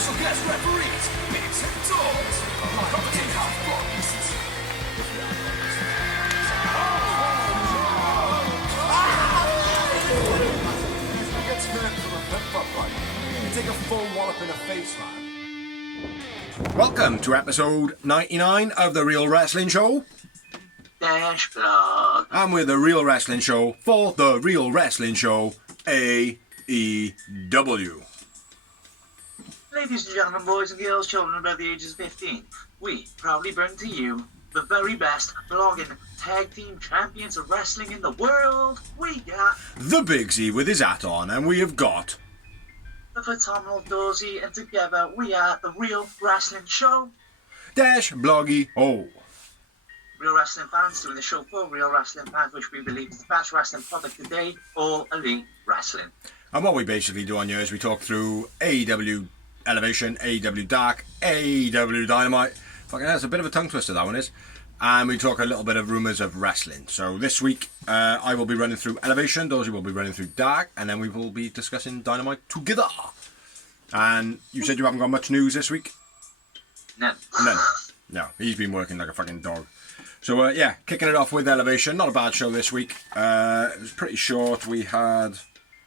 special guest referees, Biggs and Dogs, commentating half boxed. He gets hurt from a flip-flop fight. You take a full wallop in the face, man. Welcome to episode 99 of The Real Wrestling Show. Dash blog. I'm with The Real Wrestling Show for The Real Wrestling Show, AEW. Ladies and gentlemen, boys and girls, children above the ages of 15, we proudly bring to you the very best blogging tag team champions of wrestling in the world. We got The Big Z with his hat on, and we have got the phenomenal Dozy, and together we are The Real Wrestling Show. Dash Bloggy O. Real wrestling fans doing the show for real wrestling fans, which we believe is the best wrestling product today, all elite wrestling. And what we basically do on here is we talk through AEW Elevation, AEW Dark, AEW Dynamite. Fucking hell, it's a bit of a tongue twister, that one is. And we talk a little bit of rumours of wrestling. So this week, I will be running through Elevation, Dozy will be running through Dark, and then we will be discussing Dynamite together. And you said you haven't got much news this week? No. None. No, he's been working like a fucking dog. So, yeah, kicking it off with Elevation. Not a bad show this week. It was pretty short. We had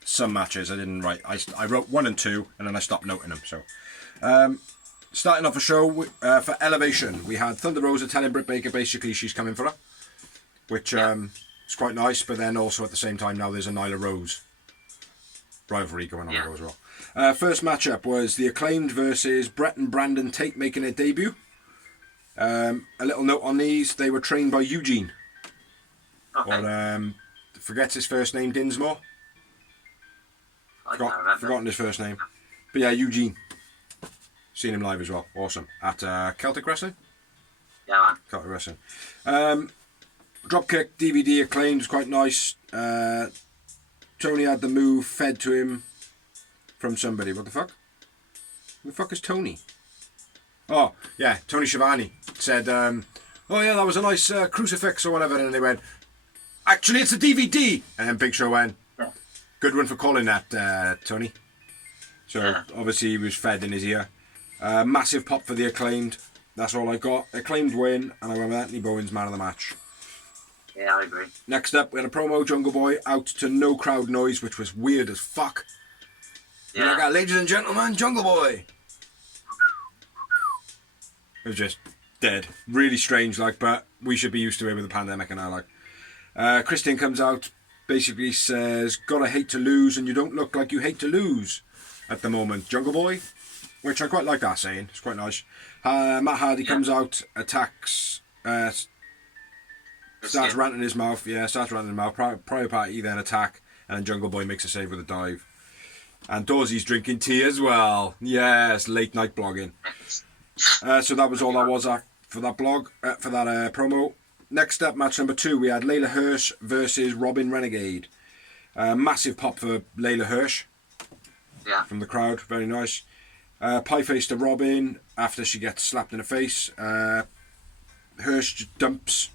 some matches. I didn't write. I wrote 1 and 2, and then I stopped noting them. So, starting off a show for Elevation, we had Thunder Rosa telling Britt Baker basically she's coming for her, which is quite nice. But then also at the same time now there's a Nyla Rose rivalry going on as well. First matchup was the Acclaimed versus Brett and Brandon Tate making their debut. A little note on these: they were trained by Eugene, or forgets his first name, Dinsmore. Forgotten his first name, but yeah, Eugene. Seen him live as well. Awesome at Celtic Wrestling. Yeah, man. Celtic Wrestling. Dropkick DVD Acclaimed was quite nice. Tony had the move fed to him from somebody. What the fuck? Who the fuck is Tony? Oh, yeah, Tony Schiavone said, oh yeah, that was a nice crucifix or whatever, and they went, actually it's a DVD! And then Big Show went, good one for calling that, Tony. So, obviously he was fed in his ear. Massive pop for the Acclaimed. That's all I got. Acclaimed win, and I went with Anthony Bowen's man of the match. Yeah, I agree. Next up, we had a promo, Jungle Boy, out to no crowd noise, which was weird as fuck. Yeah. Like, ladies and gentlemen, Jungle Boy! It was just dead. Really strange, like, but we should be used to it with the pandemic and now, like. Christian comes out, basically says, gotta hate to lose, and you don't look like you hate to lose at the moment, Jungle Boy. Which I quite like that saying. It's quite nice. Matt Hardy comes out, attacks, starts ranting in his mouth. Yeah, starts ranting in his mouth. Prior party, then attack, and then Jungle Boy makes a save with a dive. And Dozy's drinking tea as well. Yes, late night blogging. So that was all that was for that blog, for that promo. Next up, match number 2, we had Layla Hirsch versus Robin Renegade. Massive pop for Layla Hirsch. Yeah. From the crowd, very nice. Pie face to Robin after she gets slapped in the face. Hirsch dumps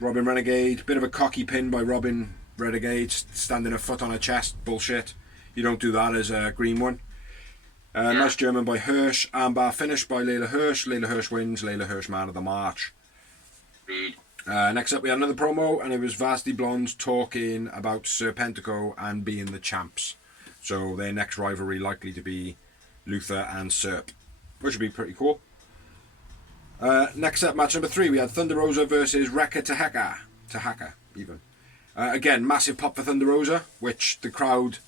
Robin Renegade. Bit of a cocky pin by Robin Renegade, standing a foot on her chest. Bullshit. You don't do that as a green one. Nice German by Hirsch. Armbar finish by Layla Hirsch. Layla Hirsch wins. Layla Hirsch man of the match. Next up we had another promo, and it was Varsity Blondes talking about Serpentico and being the champs. So their next rivalry likely to be Luther and Serp, which would be pretty cool. Next up, match number 3, we had Thunder Rosa versus Rekka Tahaka even. Again, massive pop for Thunder Rosa, which the crowd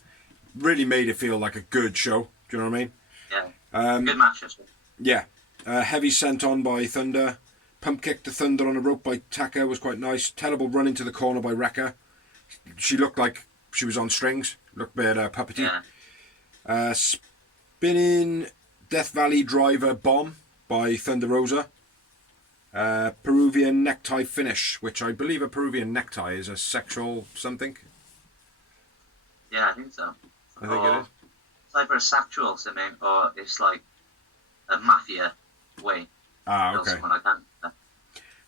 really made it feel like a good show. Do you know what I mean? Yeah. Good matches. Yeah. Heavy sent on by Thunder. Pump kick to Thunder on a rope by Taka was quite nice. Terrible run into the corner by Rekka. She looked like she was on strings. Looked a bit puppety. Yeah. Spinning Death Valley Driver bomb by Thunder Rosa. Peruvian necktie finish, which I believe a Peruvian necktie is a sexual something. Yeah, I think so. I think it is. It's either a sexual something or it's like a mafia way. Ah, okay.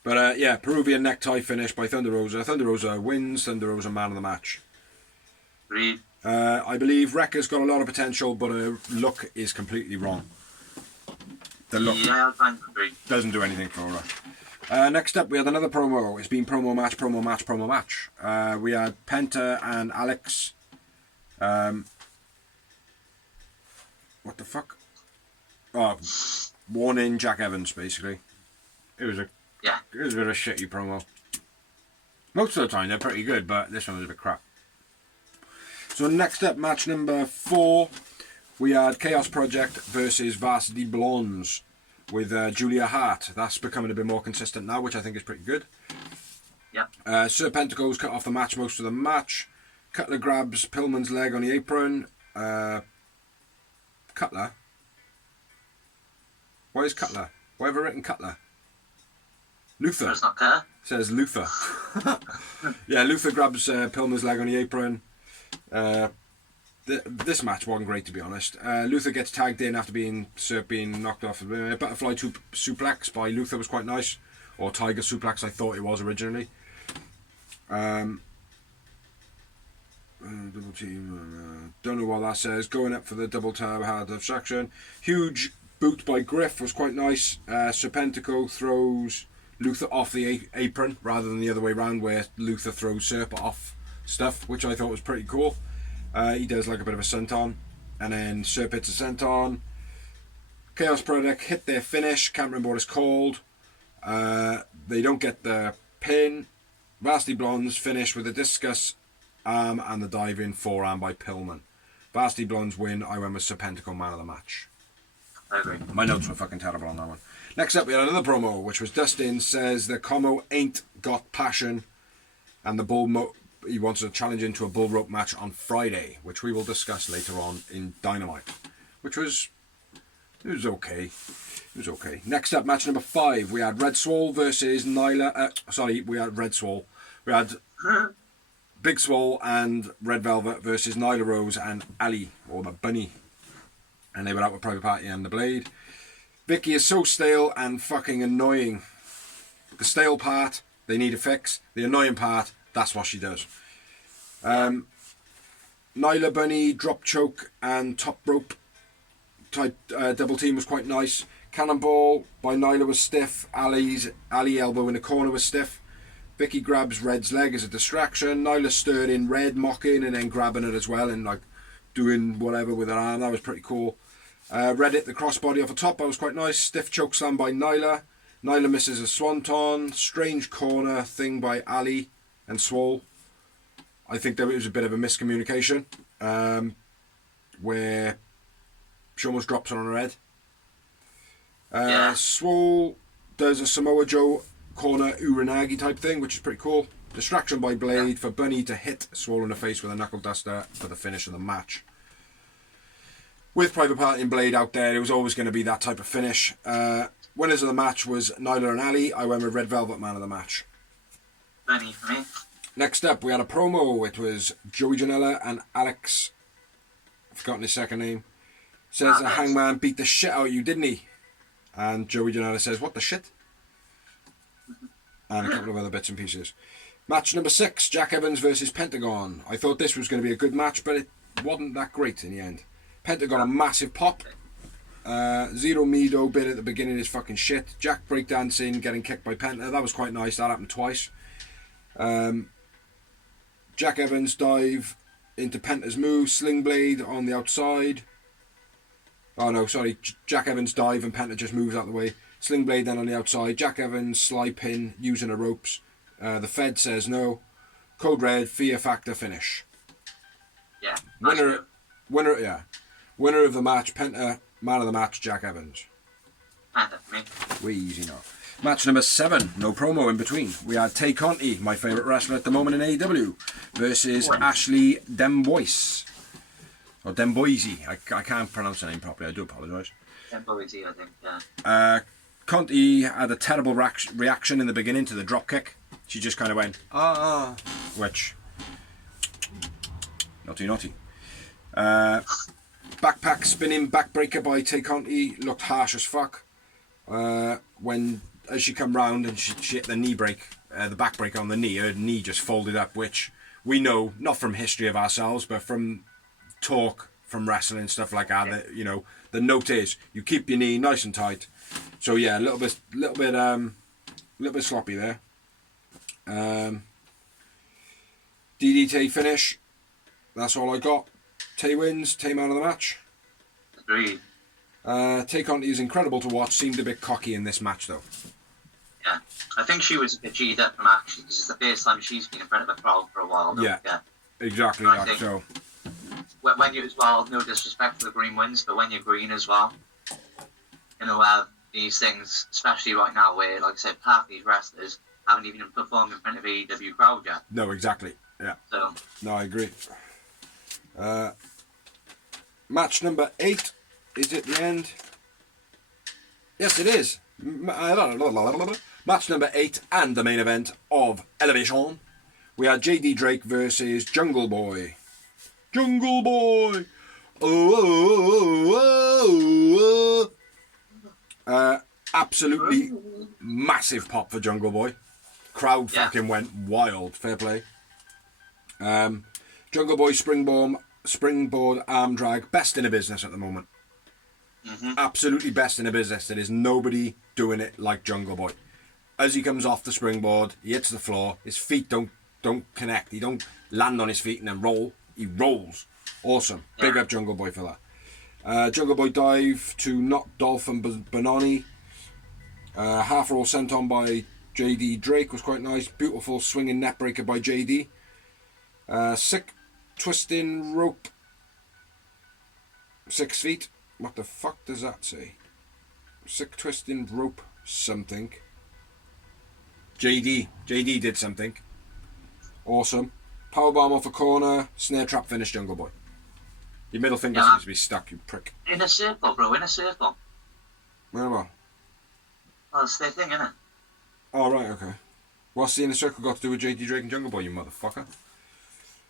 But yeah, Peruvian necktie finish by Thunder Rosa. Thunder Rosa wins. Thunder Rosa man of the match. Agreed. I believe Rekka's got a lot of potential, but her look is completely wrong. the look Yeah, I agree. doesn't do anything for her. Next up, we had another promo. It's been promo match, promo match, promo match. We had Penta and Alex. What the fuck? Oh, warning Jack Evans, basically. It was a bit of a shitty promo. Most of the time they're pretty good, but this one was a bit crap. So next up, match number 4, we had Chaos Project versus Varsity Blondes with Julia Hart. That's becoming a bit more consistent now, which I think is pretty good. Yeah. Sir Pentacles cut off the match most of the match. Cutler grabs Pillman's leg on the apron. Cutler? Why is Cutler? Why have I written Cutler? Luther. There's not there. Says Luther. Yeah, Luther grabs Pillman's leg on the apron. This match wasn't great, to be honest. Luther gets tagged in after being knocked off. Butterfly suplex by Luther was quite nice. Or Tiger suplex, I thought it was originally. Double team. Don't know what that says. Going up for the double tab hard abstraction. Huge boot by Griff was quite nice. Serpentico throws Luther off the apron rather than the other way around, where Luther throws Serp off stuff, which I thought was pretty cool. He does like a bit of a senton, and then Serp hits a senton. Chaos Project hit their finish. Can't remember what it's called. They don't get the pin. Varsity Blondes finish with a discus arm and the diving forearm by Pillman. Varsity Blondes win. I went with Serpentico man of the match. I agree. My notes were fucking terrible on that one. Next up, we had another promo, which was Dustin says the Como ain't got passion, and the he wants to challenge into a bull rope match on Friday, which we will discuss later on in Dynamite, which was okay. It was okay. Next up, match number 5, we had Red Swole versus Nyla. We had Red Swole. We had Big Swole and Red Velvet versus Nyla Rose and Ali, or the Bunny, and they were out with Private Party and the Blade. Vicky is so stale and fucking annoying. The stale part, they need a fix. The annoying part, that's what she does. Nyla Bunny, drop choke and top rope type double team was quite nice. Cannonball by Nyla was stiff. Ali elbow in the corner was stiff. Vicky grabs Red's leg as a distraction. Nyla stirred in Red, mocking and then grabbing it as well and like doing whatever with her arm. That was pretty cool. Red hit the crossbody off the top. That was quite nice. Stiff choke slam by Nyla. Nyla misses a swanton. Strange corner thing by Ali and Swole. I think there was a bit of a miscommunication where she almost drops her on her head. Swole does a Samoa Joe corner Uranagi type thing, which is pretty cool. Distraction by Blade for Bunny to hit Swole in the face with a knuckle duster for the finish of the match. With Private Party and Blade out there, it was always going to be that type of finish. Winners of the match was Nyla and Ali. I went with Red Velvet man of the match. Bunny for me. Next up, we had a promo. It was Joey Janela and Alex. I've forgotten his second name. Says the Hangman beat the shit out of you, didn't he? And Joey Janela says, what the shit? And a couple of other bits and pieces. Match number 6, Jack Evans versus Pentagon. I thought this was going to be a good match, but it wasn't that great in the end. Pentagon a massive pop. Zero Mido bit at the beginning is fucking shit. Jack breakdancing, getting kicked by Penta. That was quite nice. That happened twice. Jack Evans dive into Penta's move. Sling Blade on the outside. Oh no, sorry. Jack Evans dive and Penta just moves out the way. Sling Blade then on the outside. Jack Evans slide pin using the ropes. The Fed says no. Code Red, Fear Factor finish. Yeah. Winner of the match, Penta. Man of the match, Jack Evans. Penta for me. Way easy now. Match number 7, no promo in between. We had Tay Conti, my favourite wrestler at the moment in AEW, versus Ashley Demboise. Or Demboise. I can't pronounce the name properly, I do apologise. Demboise, I think, yeah. Conti had a terrible reaction in the beginning to the dropkick. She just kind of went, which, naughty. Backpack spinning backbreaker by Tay Conti looked harsh as fuck. As she come round and she hit the knee break, the backbreaker on the knee, her knee just folded up, which we know, not from history of ourselves, but from talk, from wrestling and stuff like that, that, you know, the note is, you keep your knee nice and tight, So yeah, a little bit sloppy there. DDT finish. That's all I got. Tay wins. Tay man of the match. Agreed. Tay Conti is incredible to watch. Seemed a bit cocky in this match though. Yeah, I think she was a bit G'd up from action because it's the first time she's been in front of a crowd for a while. Yeah, exactly I that. So when you as well, no disrespect to the green wins, but when you're green as well, you know, these things, especially right now, where like I said, half these wrestlers haven't even performed in front of AEW crowd yet. no, exactly. Yeah. So No, I agree. Match number 8 is at the end. Yes, it is. Match number 8 and the main event of Elevation. We had JD Drake versus Jungle Boy. Jungle Boy. Absolutely massive pop for Jungle Boy. Crowd fucking went wild. Fair play. Jungle Boy springboard arm drag, best in the business at the moment. Absolutely best in the business. There is nobody doing it like Jungle Boy. As he comes off the springboard, he hits the floor. His feet don't connect. He don't land on his feet and then roll. He rolls. Awesome. Big up Jungle Boy for that. Jungle Boy dive to knock Dolphin Benoni. Half roll sent on by JD Drake was quite nice. Beautiful swinging net breaker by JD. Sick twisting rope. 6 feet. What the fuck does that say? Sick twisting rope something. JD did something. Awesome. Powerbomb off a corner. Snare trap finish Jungle Boy. Your middle finger seems to be stuck, you prick. in a circle, bro, in a circle. Where am I? Oh, that's their thing, innit? Oh, right, okay. What's the inner circle got to do with JD Drake and Jungle Boy, you motherfucker?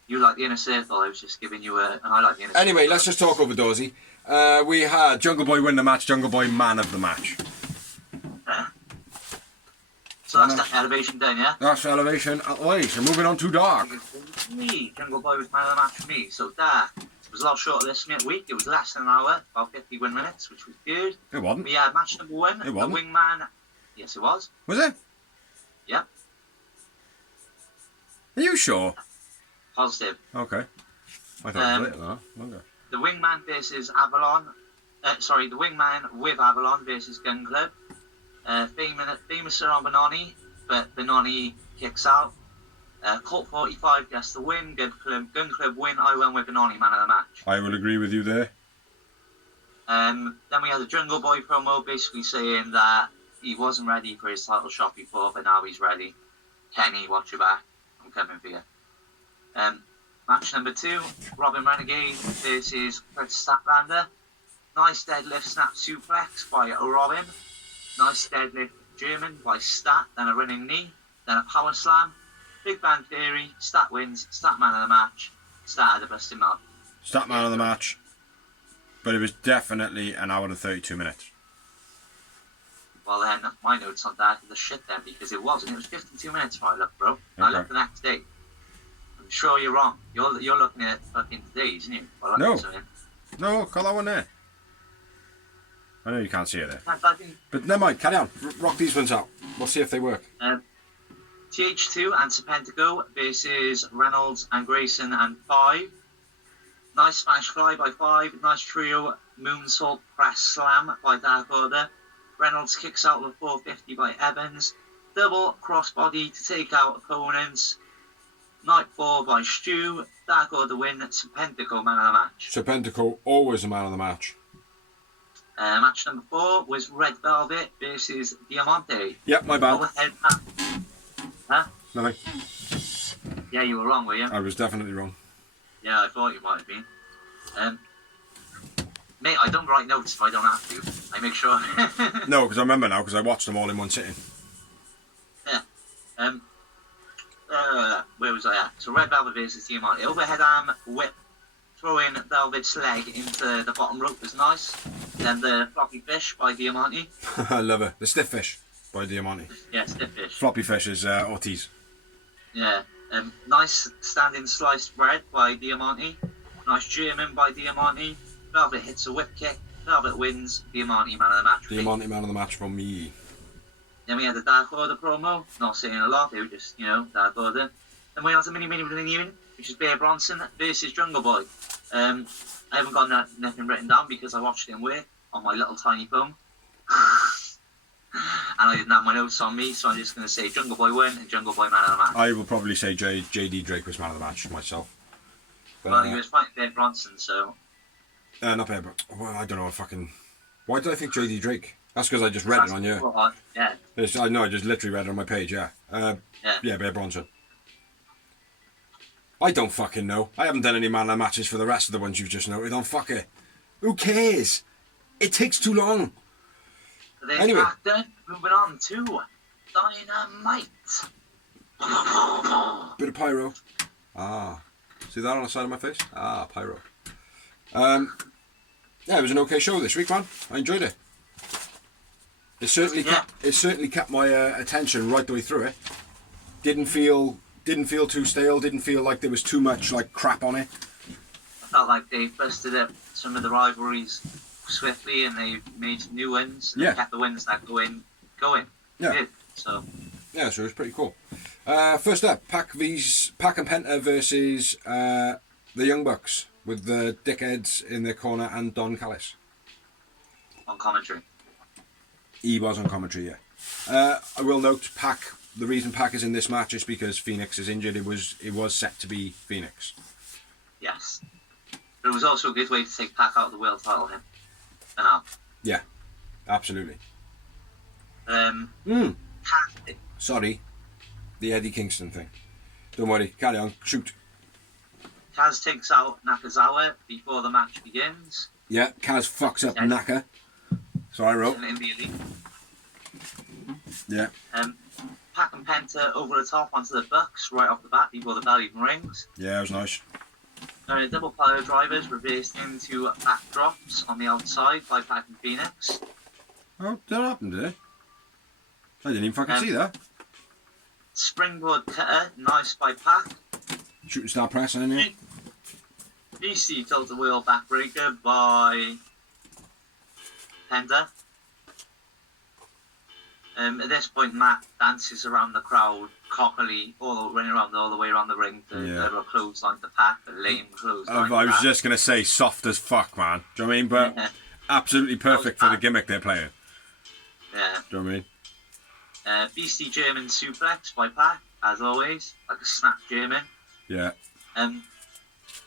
You like the inner circle, I was just giving you and I like the inner circle. Anyway, let's just talk over Dorsey. We had Jungle Boy win the match, Jungle Boy man of the match. So that's the elevation done, yeah? That's elevation at least. So moving on to Dark. Me, Jungle Boy was man of the match for me. So Dark was a lot shorter this week. It was less than an hour, about 51 minutes, which was good. It wasn't. We had match number 1. It wasn't. The Wingman. Yes, it was. Was it? Yeah. Are you sure? Positive. Okay. I thought it was later than that. Okay. The Wingman versus Avalon. The Wingman with Avalon versus Gun Club. Famous around Benoni, but Benoni kicks out. Colt 45 gets the win. Gun Club win. I went with Benoni, man of the match. I will agree with you there. Then we had the Jungle Boy promo basically saying that he wasn't ready for his title shot before, but now he's ready. Kenny, watch your back. I'm coming for you. Match number 2, Robin Renegade versus Britt Statlander. Nice deadlift snap suplex by Robin. Nice deadlift German by Stat. Then a running knee. Then a power slam. Big Bang Theory. Stat wins. Stat man of the match. Stat had a busting mouth. Stat man of the match. But it was definitely an hour and 32 minutes. Well then, my notes on that are the shit then, because it wasn't. It was 52 minutes when I looked, bro. I looked the next day. I'm sure you're wrong. You're looking at fucking days, isn't you? Well, No, got that one there. I know you can't see it there. But never mind, carry on. Rock these ones out. We'll see if they work. TH2 and Serpentico versus Reynolds and Grayson and 5. Nice smash fly by 5. Nice trio moonsault press slam by Dark Order. Reynolds kicks out with 450 by Evans. Double crossbody to take out opponents. Nightfall by Stu. Dark Order win. Serpentico man of the match. Serpentico always a man of the match. Match number 4 was Red Velvet versus Diamante. Yep, my bad. Overhead Huh? Nothing. Yeah, you were wrong, were you? I was definitely wrong. Yeah, I thought you might have been. Mate, I don't write notes if I don't have to. I make sure. No, because I remember now, because I watched them all in one sitting. Yeah. Where was I at? So Red Velvet versus Diamante. Overhead arm whip. Throwing Velvet's leg into the bottom rope was nice. Then the floppy fish by Diamante. I love it. The stiff fish by Diamante. Yeah, stiff fish. Floppy fish is Ortiz. Yeah. Nice standing sliced bread by Diamante. Nice German by Diamante. Velvet hits a whip kick. Velvet wins. Diamante man of the match. Diamante man of the match for me. Then we had the Dark Order promo. Not saying a lot. They were just, Dark Order. Then we had the mini of the evening, which is Bear Bronson versus Jungle Boy. I haven't got nothing written down because I watched it in work on my little tiny phone. And I didn't have my notes on me, so I'm just going to say Jungle Boy win and Jungle Boy man of the match. I will probably say JD Drake was man of the match myself. But, well, he was fighting Bear Bronson, so... not Bear Bronson. Well, I don't know, why did I think JD Drake? That's because I just read it on you. Yeah. I know, I just literally read it on my page, yeah. Yeah, Bear Bronson. I don't fucking know. I haven't done any man of the matches for the rest of the ones you've just noted on. Fuck it. Who cares? It takes too long. Anyway. Then, moving on to Dynamite. Bit of pyro. Ah. See that on the side of my face? Ah, pyro. Yeah, it was an okay show this week, man. I enjoyed it. It certainly kept my attention right the way through it. Didn't feel too stale. Didn't feel like there was too much like crap on it. I felt like they busted up some of the rivalries swiftly, and they made some new ones. And they kept the wins that going. Yeah. So it was pretty cool. First up, Pac and Penta versus the Young Bucks with the dickheads in their corner and Don Callis. On commentary. He was on commentary, yeah. I will note Pac. The reason Pac is in this match is because Phoenix is injured. It was set to be Phoenix. Yes. But it was also a good way to take Pac out of the world title him. For now. Yeah, absolutely. Sorry, the Eddie Kingston thing. Don't worry, carry on, shoot. Kaz takes out Nakazawa before the match begins. Yeah, Kaz fucks up Naka. So I wrote. In the elite. Yeah. Pac and Penta over the top onto the Bucks right off the bat before the bell even rings. Yeah, it was nice. Double pile drivers reversed into backdrops on the outside by Pac and Phoenix. Oh, that happened, did it? I didn't even fucking see that. Springboard cutter, nice by Pac. Shooting star press in there. BC tilt the wheel backbreaker by Penta. At this point, Matt dances around the crowd cockily, running around all the way around the ring to deliver a clothesline to Pac, a lame clothesline. I was just going to say soft as fuck, man. Do you know what I mean? But absolutely perfect for the gimmick they're playing. Yeah. Do you know what I mean? Beastie German suplex by Pac, as always, like a snap German. Yeah.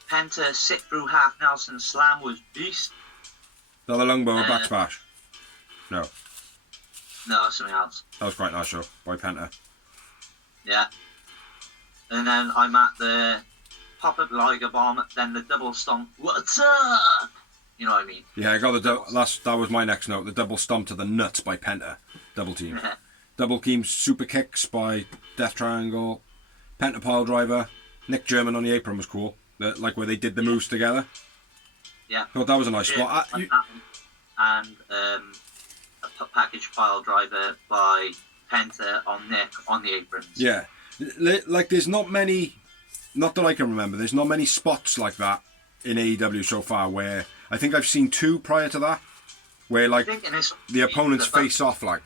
Penta sit through half Nelson slam was beast. The other longbow or back smash? No. No, something else. That was quite nice, though, by Penta. Yeah. And then I'm at the pop-up Liger bomb, then the double stomp. What's up? You know what I mean? Yeah, I got that was my next note. The double stomp to the nuts by Penta. Double team. Double team super kicks by Death Triangle. Penta pile driver. Nick German on the apron was cool. Like where they did the moves together. Yeah. Thought that was a nice spot. And a package pile driver by Penta on Nick on the aprons. Yeah. Like there's not many, not that I can remember, there's not many spots like that in AEW so far where, I think I've seen two prior to that, where like the opponents face off like.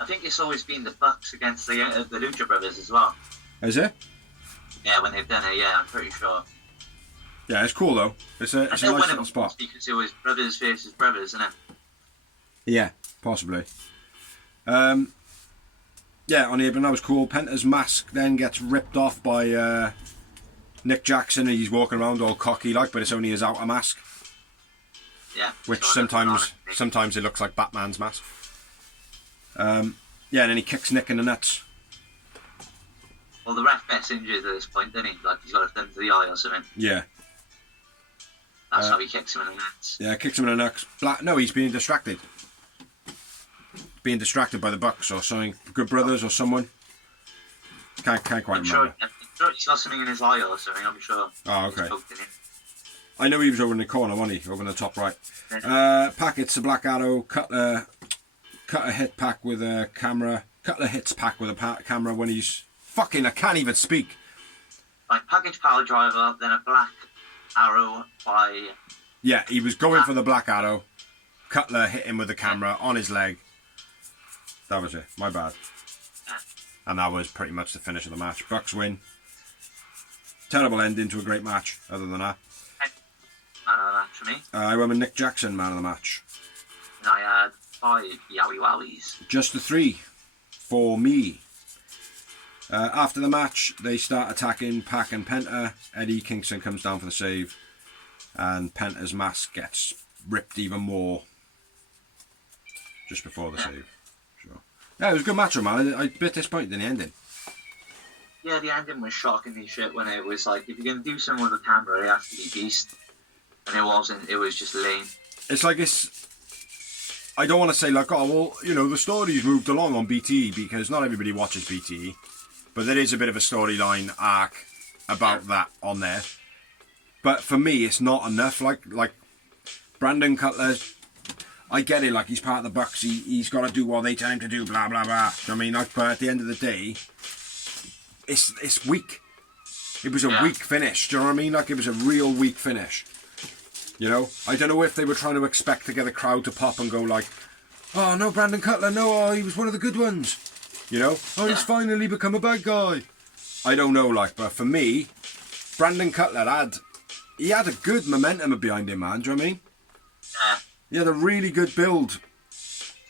I think it's always been the Bucks against the Lucha Brothers as well. Is it? Yeah, when they've done it, yeah, I'm pretty sure. Yeah, it's cool though. It's a nice little spot. Because it was brothers versus brothers, isn't it? Yeah, possibly. Yeah, on the apron that was cool. Penta's mask then gets ripped off by Nick Jackson, and he's walking around all cocky like, but it's only his outer mask. Yeah. Which sometimes it looks like Batman's mask. Yeah, and then he kicks Nick in the nuts. Well, the ref gets injured at this point, doesn't he? Like he's got a thumb to the eye or something. Yeah. That's how he kicks him in the nuts. Yeah, kicks him in the nuts. No, he's being distracted. Being distracted by the Bucks or something. Good Brothers or someone. Can't quite remember. Sure, he's got something in his eye or something, I'm sure. Oh, okay. I know he was over in the corner, wasn't he? Over in the top right. Pac hits the Black Arrow. Cutler hit Pac with a camera. Cutler hits Pac with a camera when he's... Fucking, I can't even speak. Like package power driver, then a Black Arrow by... Yeah, he was going for the Black Arrow. Cutler hit him with the camera on his leg. That was it. My bad. And that was pretty much the finish of the match. Bucks win. Terrible ending to a great match, other than that. Man of the match for me. I went with Nick Jackson, man of the match. And I had 5 Yowie Wowies. Just the 3 for me. After the match, they start attacking Pac and Penta. Eddie Kingston comes down for the save. And Penta's mask gets ripped even more just before the save. So, yeah, it was a good match, man. I bit disappointed in the ending. Yeah, the ending was shockingly shit when it was like, if you're going to do something with a camera, it has to be beast. And it wasn't, it was just lame. It's like I don't want to say like, oh, well, you know, the story's moved along on BTE because not everybody watches BTE. But there is a bit of a storyline arc about that on there. But for me, it's not enough. Like Brandon Cutler, I get it. Like, he's part of the Bucks. He's got to do what they tell him to do. Blah blah blah. I mean, like, but at the end of the day, it's weak. It was a weak finish. Do you know what I mean? Like, it was a real weak finish. You know, I don't know if they were trying to expect to get the crowd to pop and go like, oh no, Brandon Cutler, no, he was one of the good ones. You know, oh, he's finally become a bad guy. I don't know, like, but for me, Brandon Cutler had a good momentum behind him, man. Do you know what I mean? Yeah. He had a really good build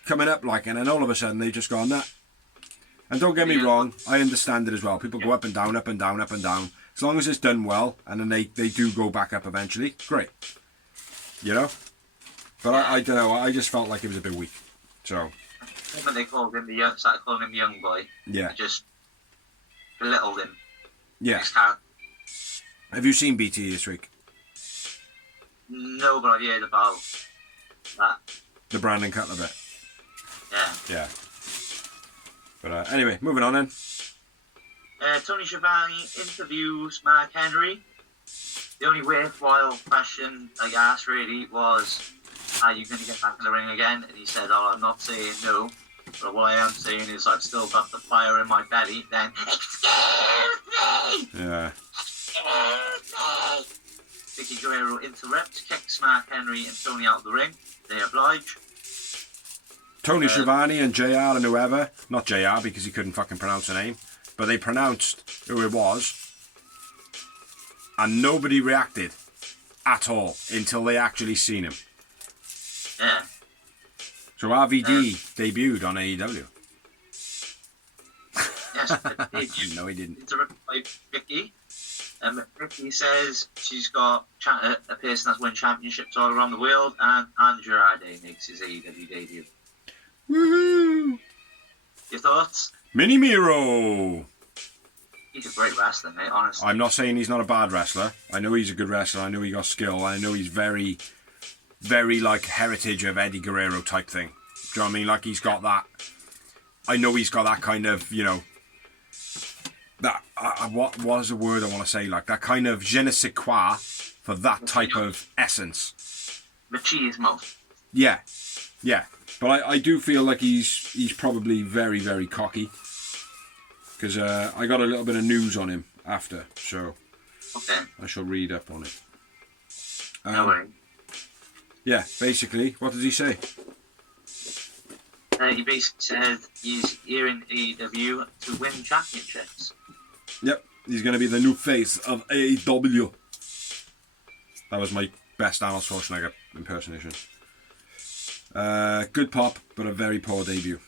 coming up, like, and then all of a sudden they just gone that. And don't get me wrong, I understand it as well. People go up and down, up and down, up and down. As long as it's done well, and then they do go back up eventually, great. You know? But I don't know, I just felt like it was a bit weak. So. When they started calling him the young boy. Yeah. They just belittled him. Yeah. Have you seen BT this week? No, but I've heard about that. The Brandon Cutler bit. Yeah. Yeah. But anyway, moving on then. Tony Schiavone interviews Mark Henry. The only worthwhile question I asked really was, are you going to get back in the ring again? And he said, oh, I'm not saying no. But what I am saying is I've still got the fire in my belly. Then, excuse me! Yeah. Excuse me! Vicky Guerrero interrupts, kicks Mark Henry and Tony out of the ring. They oblige. Tony Schiavone and JR and whoever, not JR because he couldn't fucking pronounce the name, but they pronounced who it was. And nobody reacted at all until they actually seen him. Yeah. So RVD debuted on AEW. Yes, No, he didn't. Interrupted by Vicky. Vicky says she's got a person that's won championships all around the world, and Andrade makes his AEW debut. Woohoo! Your thoughts? Mini Miro! He's a great wrestler, mate, honestly. I'm not saying he's not a bad wrestler. I know he's a good wrestler. I know he got skill. I know he's very, very like heritage of Eddie Guerrero type thing. Do you know what I mean? Like he's got that. I know he's got that kind of, you know, that, what is the word I want to say? Like that kind of je ne sais quoi for that type of essence. Machismo. Yeah. Yeah. But I do feel like he's probably very, very cocky. Because I got a little bit of news on him after, so okay. I shall read up on it. No worries. Yeah, basically, what does he say? He basically said he's here in AEW to win championships. Yep, he's going to be the new face of AEW. That was my best Arnold Schwarzenegger impersonation. Good pop, but a very poor debut.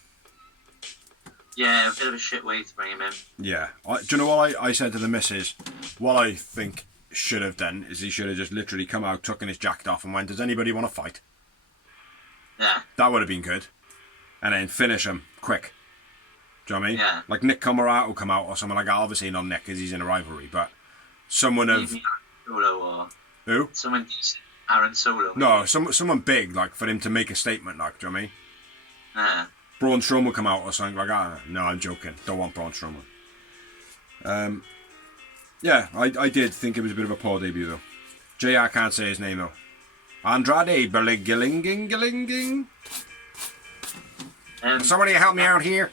Yeah, a bit of a shit way to bring him in. Yeah. Do you know what I said to the missus? What I think should have done is he should have just literally come out, taken his jacket off and went, does anybody want to fight? Yeah. That would have been good. And then finish him quick. Do you know what I mean? Yeah. Like Nick Comoroto come out or someone like that. Obviously not Nick because he's in a rivalry, but someone of... Solo or... Who? Someone decent. Aaron Solo. No, someone big, like, for him to make a statement, like, do you know what I mean? Yeah. Braun Strowman come out or something like that. No, I'm joking. Don't want Braun Strowman. Yeah, I did think it was a bit of a poor debut, though. JR can't say his name, though. Andrade Berligilinging. Somebody help me out here.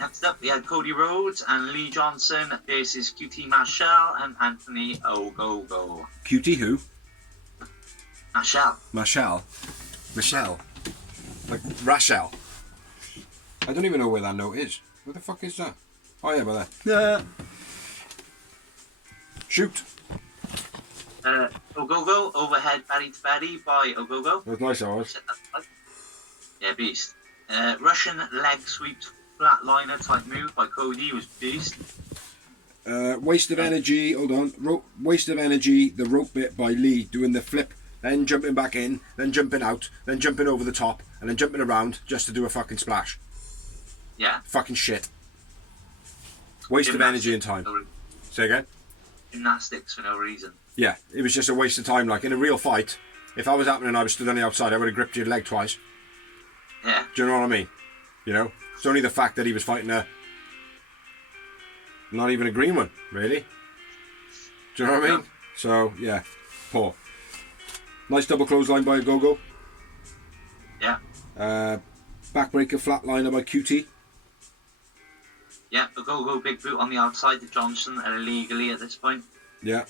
Next up, we had Cody Rhodes and Lee Johnson versus QT Marshall and Anthony Ogogo. QT who? Marshall. Marshall. Michelle. Like Rachel. I don't even know where that note is. Where the fuck is that? Oh yeah, by there. Shoot. Ogogo, overhead belly to belly by Ogogo. That's nice, hours. Yeah, beast. Russian leg sweep flatliner type move by Cody was beast. Waste of energy, hold on. Waste of energy, the rope bit by Lee, doing the flip, then jumping back in, then jumping out, then jumping over the top, and then jumping around just to do a fucking splash. Yeah. Fucking shit. Waste of energy and time. Say again? Gymnastics for no reason. Yeah, it was just a waste of time. Like in a real fight, if I was happening and I was stood on the outside, I would have gripped your leg twice. Yeah. Do you know what I mean? You know? It's only the fact that he was fighting not even a green one, really. Do you know what I mean? No. So, yeah, poor. Nice double clothesline by Ogogo. Yeah. Backbreaker flatliner by QT. Yeah, Ogogo big boot on the outside to Johnson illegally at this point. Yeah.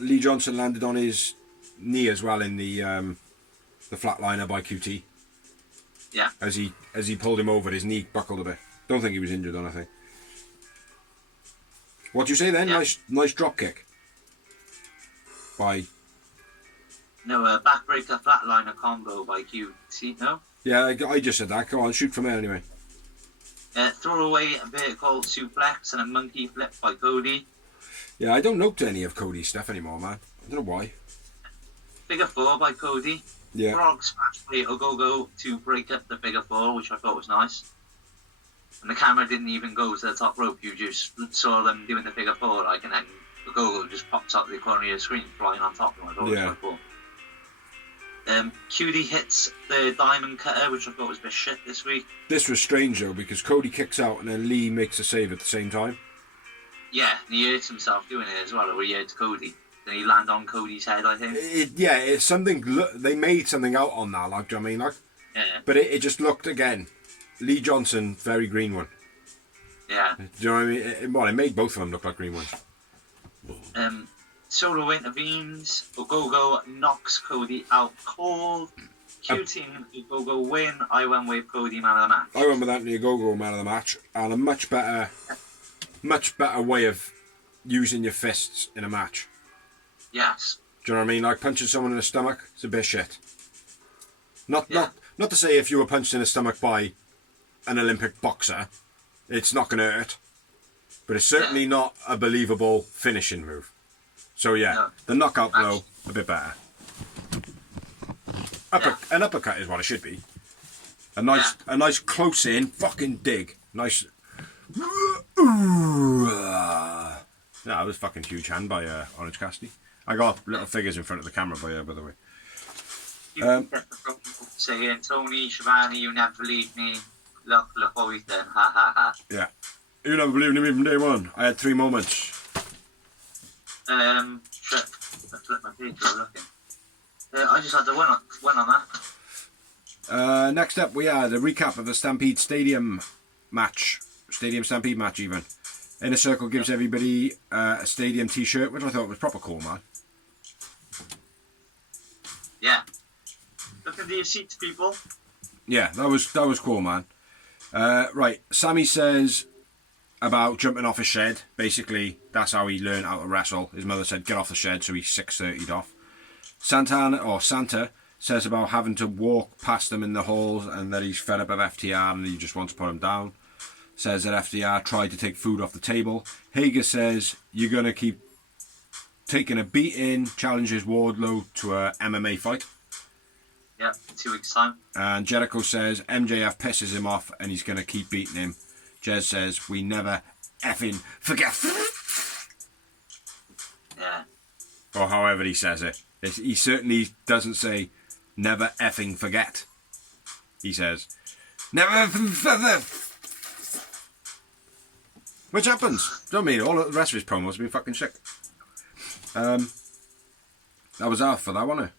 Lee Johnson landed on his knee as well in the flatliner by QT. Yeah. As he pulled him over, his knee buckled a bit. Don't think he was injured on anything. What do you say then? Yeah. Nice drop kick. By. No, backbreaker flatliner combo by QT, no? Yeah, I just said that. Go on, shoot from there anyway. Throwaway vertical suplex and a monkey flip by Cody. Yeah, I don't note any of Cody's stuff anymore, man. I don't know why. Figure four by Cody. Yeah. Frog smash by Ogogo to break up the figure four, which I thought was nice. And the camera didn't even go to the top rope, you just saw them doing the figure four, like, and then Ogogo just pops up the corner of the screen flying on top of them. I thought it was quite cool. QD hits the diamond cutter, which I thought was a bit shit this week. This was strange though, because Cody kicks out and then Lee makes a save at the same time. Yeah, and he hurts himself doing it as well, or he hurts Cody. Then he landed on Cody's head, I think. It's something. They made something out on that, like, do you know what I mean? Like, Yeah. but it just looked again. Lee Johnson, very green one. Yeah. Do you know what I mean? It made both of them look like green ones. Solo intervenes. Ogogo knocks Cody out cold. QT and Ogogo win. I went with Cody man of the match. I went with Anthony Ogogo man of the match, and a much better way of using your fists in a match. Yes. Do you know what I mean? Like punching someone in the stomach, it's a bit shit. Not to say if you were punched in the stomach by an Olympic boxer, it's not going to hurt. But it's certainly not a believable finishing move. So yeah, the knockout blow, a bit better. An uppercut is what it should be. A nice close in fucking dig. Nice. That was fucking huge hand by Orange Cassidy. I got little figures in front of the camera by the way. Saying, Tony, Shivani, you never believed me. Look what we've done. Ha ha ha. Yeah. You never believed in me from day one. I had 3 moments. Shit. I flipped my page while looking. I just had to win on that. Next up, we had a recap of the Stampede Stadium match. Stadium Stampede match, even. Inner Circle gives everybody a stadium t-shirt, which I thought was proper cool, man. Yeah. Look into your seats, people. Yeah, that was cool, man. Right, Sammy says about jumping off a shed. Basically, that's how he learned how to wrestle. His mother said, get off the shed, so he 630'd off. Santa says about having to walk past them in the halls and that he's fed up of FTR and he just wants to put him down. Says that FTR tried to take food off the table. Hager says, you're going to keep taking a beating, challenges Wardlow to a MMA fight. Yeah, 2 weeks' time. And Jericho says MJF pisses him off and he's going to keep beating him. Jez says, we never effing forget. Yeah. Or however he says it. He certainly doesn't say, never effing forget. He says, never effing forget. Which happens. Don't mean all the rest of his promos have been fucking sick. That was half for that, wasn't it?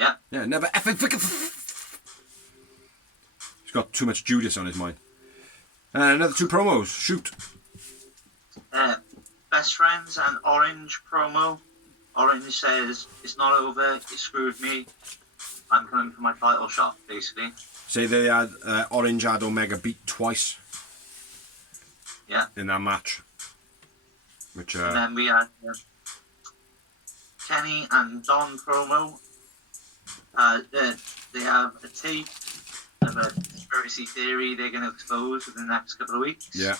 Yeah. Yeah, never effing forget. He's got too much Judas on his mind. Another 2 promos. Shoot. Best Friends and Orange promo. Orange says, it's not over, you screwed me. I'm coming for my title shot, basically. Say they had Orange had Omega beat twice. Yeah. In that match. Which And then we had Kenny and Don promo. They have a tape of a conspiracy theory they're going to expose within the next couple of weeks. Yeah.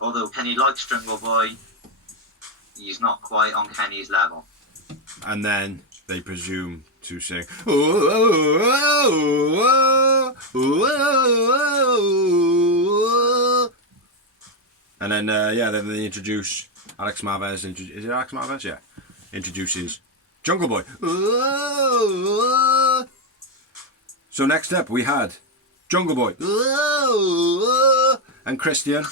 Although Kenny likes Jungle Boy, he's not quite on Kenny's level. And then they presume to sing. And then then they introduce Alex Marvez. Is it Alex Marvez? Yeah. Introduces Jungle Boy. So next up we had Jungle Boy and Christian.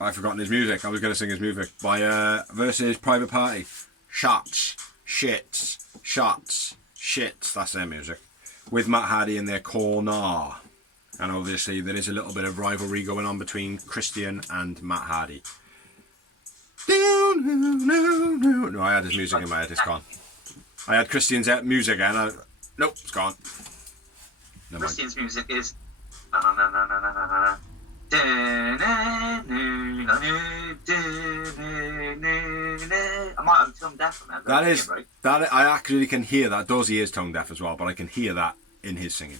I've forgotten his music. I was going to sing his music. Versus Private Party. Shots, shits, shots, shits. That's their music. With Matt Hardy in their corner. And obviously there is a little bit of rivalry going on between Christian and Matt Hardy. No, I had his music in my head. It's gone. I had Christian's music and nope, it's gone. Never mind. Christian's music is. I might have tone deaf on that. I actually can hear that. Dozy is tone deaf as well, but I can hear that in his singing.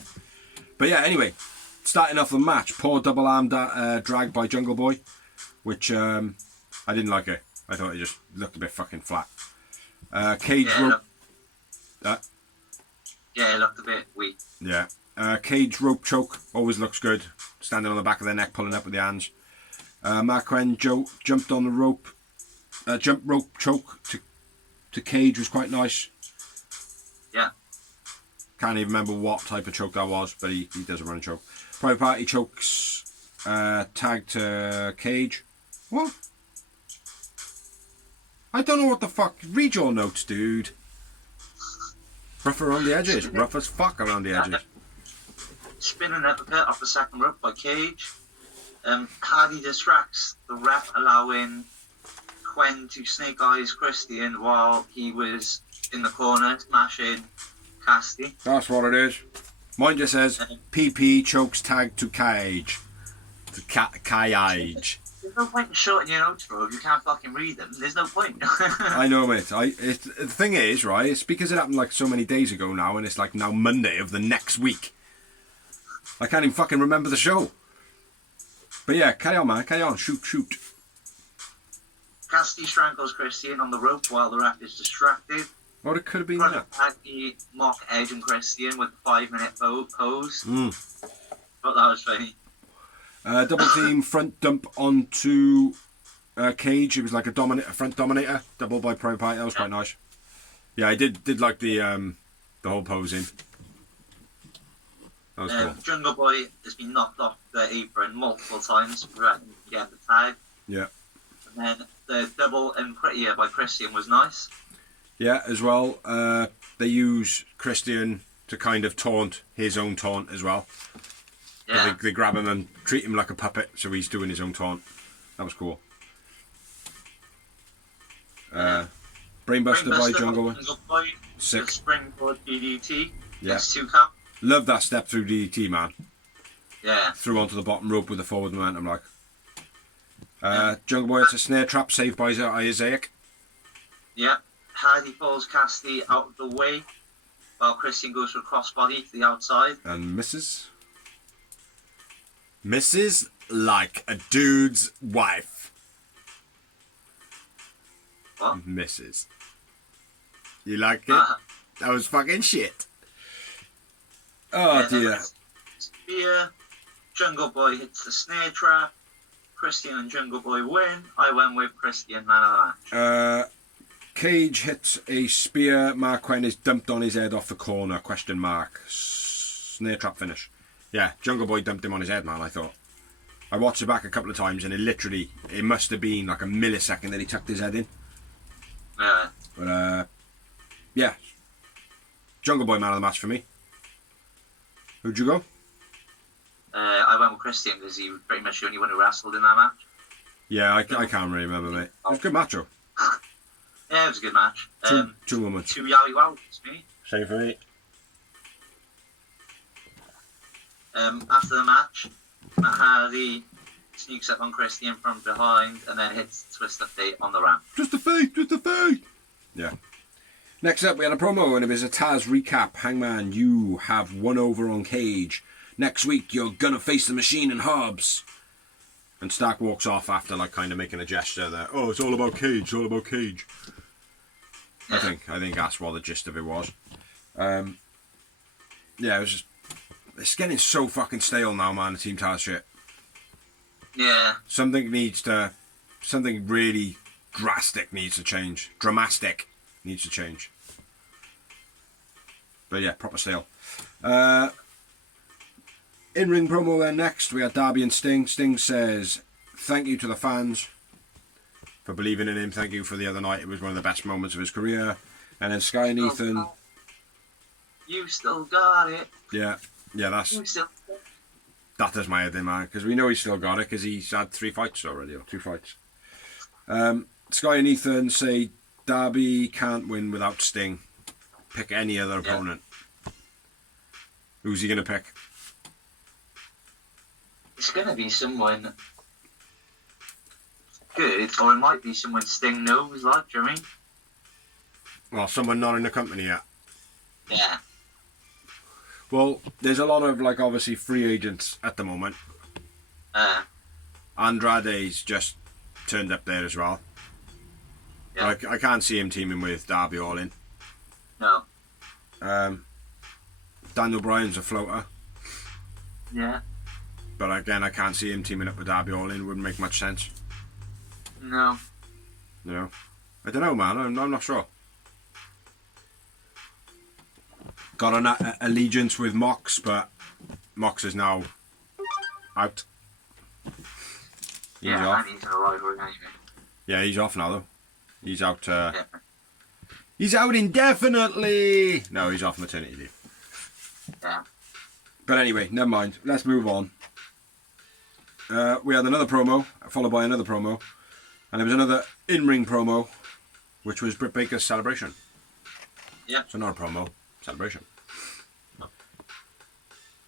But yeah, anyway, starting off the match, poor double arm drag by Jungle Boy, which I didn't like it. I thought it just looked a bit fucking flat. Cage rope. Yeah, it looked a bit weak. Yeah. Cage rope choke always looks good. Standing on the back of their neck, pulling up with the hands. Marquen jumped on the rope. Jump rope choke to Cage was quite nice. Yeah. Can't even remember what type of choke that was, but he does a running choke. Private Party chokes tag to Cage. What? I don't know what the fuck. Read your notes, dude. Rough around the edges. Rough as fuck around the edges. Spinning uppercut off the second rope by Cage. Hardy distracts the ref, allowing Quen to snake eyes Christian while he was in the corner smashing Cassidy. That's what it is. Mine just says PP chokes tag to Cage. To Cage. There's no point in shorting your notes, bro, if you can't fucking read them. There's no point. I know, mate. The thing is, right, it's because it happened like so many days ago now, and it's like now Monday of the next week. I can't even fucking remember the show. But yeah, carry on, man. Carry on. Shoot. Cassidy strangles Christian on the rope while the ref is distracted. Or it could have been Private that. Party mock Edge and Christian with a 5-minute pose. Thought that was funny. Double team front dump onto Cage. It was like a front dominator. Double by Private Party. That was quite nice. Yeah, I did like the whole posing. That was cool. Jungle Boy has been knocked off the apron multiple times to prevent him from getting the tag. Yeah. And then the double and prettier by Christian was nice. Yeah, as well. They use Christian to kind of taunt his own taunt as well. Yeah. They grab him and treat him like a puppet, so he's doing his own taunt. That was cool. Brainbuster by Jungle Boy. Sick. The springboard DDT. Yeah. That's 2 count. Love that step through DDT, man. Yeah. Threw onto the bottom rope with the forward momentum, like. Jungle Boy, it's a snare trap saved by Isaac. Yeah. Hardy pulls Cassidy out of the way while Christian goes for a crossbody to the outside. And Mrs. like a dude's wife. What? Mrs. You like it? That was fucking shit. Oh, dear. Spear. Jungle Boy hits the snare trap. Christian and Jungle Boy win. I went with Christian, man of the match. Cage hits a spear. Marquen is dumped on his head off the corner. ? Snare trap finish. Yeah, Jungle Boy dumped him on his head, man, I thought. I watched it back a couple of times and it must have been like a millisecond that he tucked his head in. Yeah. But, yeah. Jungle Boy man of the match for me. Who'd you go? I went with Christian because he was pretty much the only one who wrestled in that match. Yeah, I can't really remember, mate. It was a good match, though. Yeah, it was a good match. Two women. 2 yowie wows, me. Same for me. After the match, Matt Hardy sneaks up on Christian from behind and then hits Twist of Fate on the ramp. Just a fake, just a fake. Yeah. Next up, we had a promo, and it was a Taz recap. Hangman, you have won over on Cage. Next week, you're gonna face the Machine and Hobbs. And Stark walks off after, like, kind of making a gesture that, oh, it's all about Cage, it's all about Cage. I think that's what the gist of it was. Yeah, it was just, it's getting so fucking stale now, man, the Team Taz shit. Yeah. Something really drastic needs to change. Dramatic needs to change. But yeah, proper stale. In-ring promo then next, we had Darby and Sting. Sting says, thank you to the fans for believing in him. Thank you for the other night. It was one of the best moments of his career. And then Sky and Ethan. You still got it. Yeah, that's... You still got it. That does my head in, man. Because we know he's still got it because he's had 3 fights already, or 2 fights. Sky and Ethan say Darby can't win without Sting. Pick any other opponent. Who's he going to pick? It's going to be someone good, or it might be someone Sting knows, like, do you know what I mean? Well, someone not in the company yet. Yeah. Well, there's a lot of, like, obviously free agents at the moment. Andrade's just turned up there as well. Yeah. I can't see him teaming with Darby all in. No. Daniel Bryan's a floater. Yeah. But again, I can't see him teaming up with Darby all in. Wouldn't make much sense. No. You know? I don't know, man. I'm not sure. Got an allegiance with Mox, but Mox is now out. He's off. And he's an arrival anyway. Yeah, he's off now, though. He's out. He's out indefinitely. No, he's off maternity leave. Yeah. But anyway, never mind. Let's move on. We had another promo, followed by another promo, and it was another in-ring promo, which was Britt Baker's celebration. Yeah. So not a promo, celebration.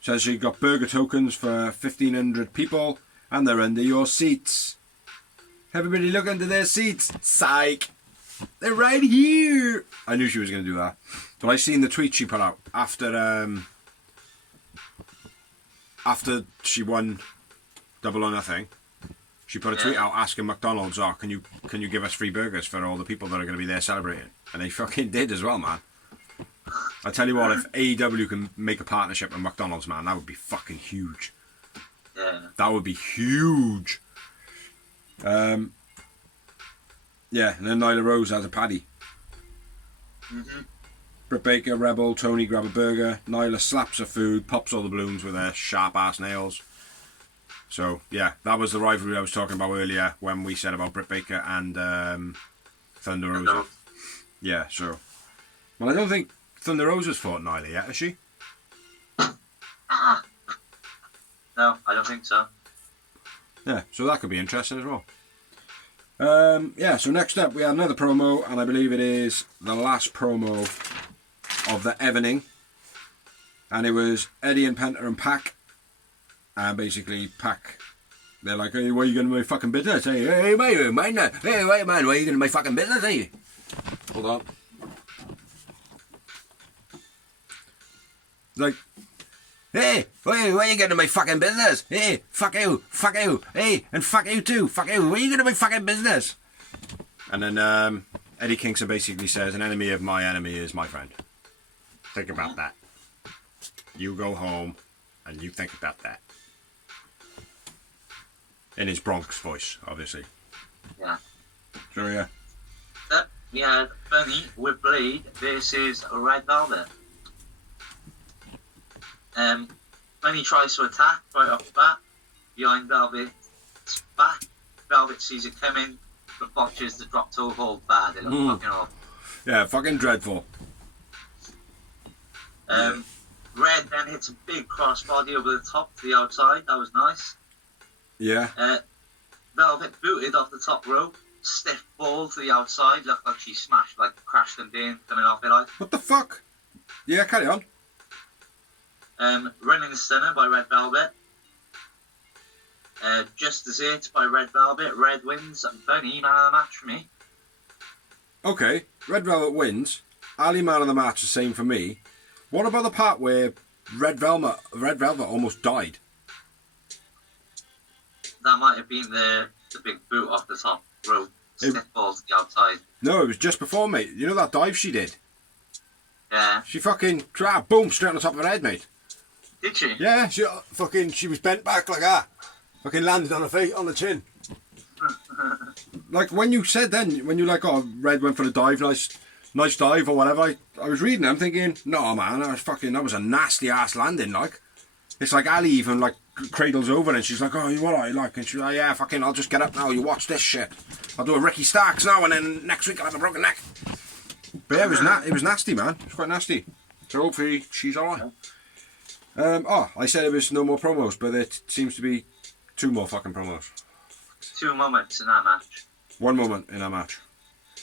Says she got burger tokens for 1,500 people, and they're under your seats. Everybody look under their seats. Psych. They're right here. I knew she was going to do that. But I seen the tweet she put out after she won Double or Nothing. She put a tweet out asking McDonald's, "Oh, can you give us free burgers for all the people that are going to be there celebrating?" And they fucking did as well, man. I tell you what, if AEW can make a partnership with McDonald's, man, that would be fucking huge. Yeah. That would be huge. Yeah, and then Nyla Rose has a paddy. Britt Baker, Rebel, Tony grab a burger. Nyla slaps her food, pops all the balloons with her sharp ass nails. So yeah, that was the rivalry I was talking about earlier when we said about Britt Baker and Thunder Rosa. Yeah, so. Well, I don't think Thunder Rosa's fought Nyla yet, has she? No, I don't think so. Yeah, so that could be interesting as well. Yeah, so next up we had another promo, and I believe it is the last promo of the evening. And it was Eddie and Penta and Pac. And basically Pac, they're like, "Hey, why are you going to my fucking business? Hey, hey, man, hey, wait, man, why are you going to my fucking business, hey?" Hold on. Like, "Hey, why are you getting to my fucking business? Hey, fuck you, hey, and fuck you too, fuck you, why are you getting to my fucking business?" And then Eddie Kingston basically says, "An enemy of my enemy is my friend." Think about that. You go home and you think about that. In his Bronx voice, obviously. Yeah. So yeah. We had Bunny with Blade versus Red Velvet. Bunny tries to attack right off the bat behind Velvet's back. Velvet sees it coming, but botches the drop toe hold bad. It looks fucking awful. Yeah, fucking dreadful. Red then hits a big crossbody over the top to the outside. That was nice. Yeah. Velvet booted off the top rope. Stiff ball to the outside. Looked like she smashed, like crashed and burned coming off it. Like. What the fuck? Yeah, carry on. Running Stunner by Red Velvet. Just As It by Red Velvet. Red wins. Bunny, man of the match for me. Okay, Red Velvet wins. Ali, man of the match, the same for me. What about the part where Red Velvet almost died? That might have been the big boot off the top rope. Stiff balls to the outside. No, it was just before, mate. You know that dive she did? Yeah. She fucking, boom, straight on the top of her head, mate. Did she? Yeah, she was bent back like that. Fucking landed on her face, on the chin. Like, when you said then, when you like, oh, Red went for the dive, nice dive or whatever, I was reading it, I'm thinking, no, man, that was a nasty-ass landing, like. It's like Ali even, like, cradles over and she's like, oh, what are you like? And she's like, yeah, fucking, I'll just get up now, you watch this shit. I'll do a Ricky Starks now and then next week I'll have a broken neck. But yeah, it was nasty, man. It was quite nasty. So hopefully she's alright. I said it was no more promos, but it seems to be 2 more fucking promos. 2 moments in that match. 1 moment in our match.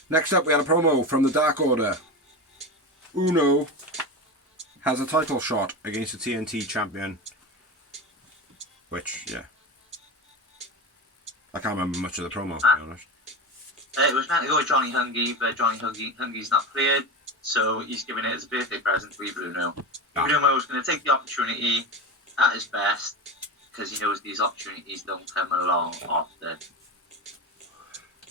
Next up, we had a promo from the Dark Order. Uno has a title shot against the TNT champion. Which, yeah. I can't remember much of the promo, to be honest. It was meant to go with Johnny Hungy, but Johnny Hungy's not cleared, so he's giving it as a birthday present to Evil Uno. Evil Uno was going to take the opportunity at his best, because he knows these opportunities don't come along often.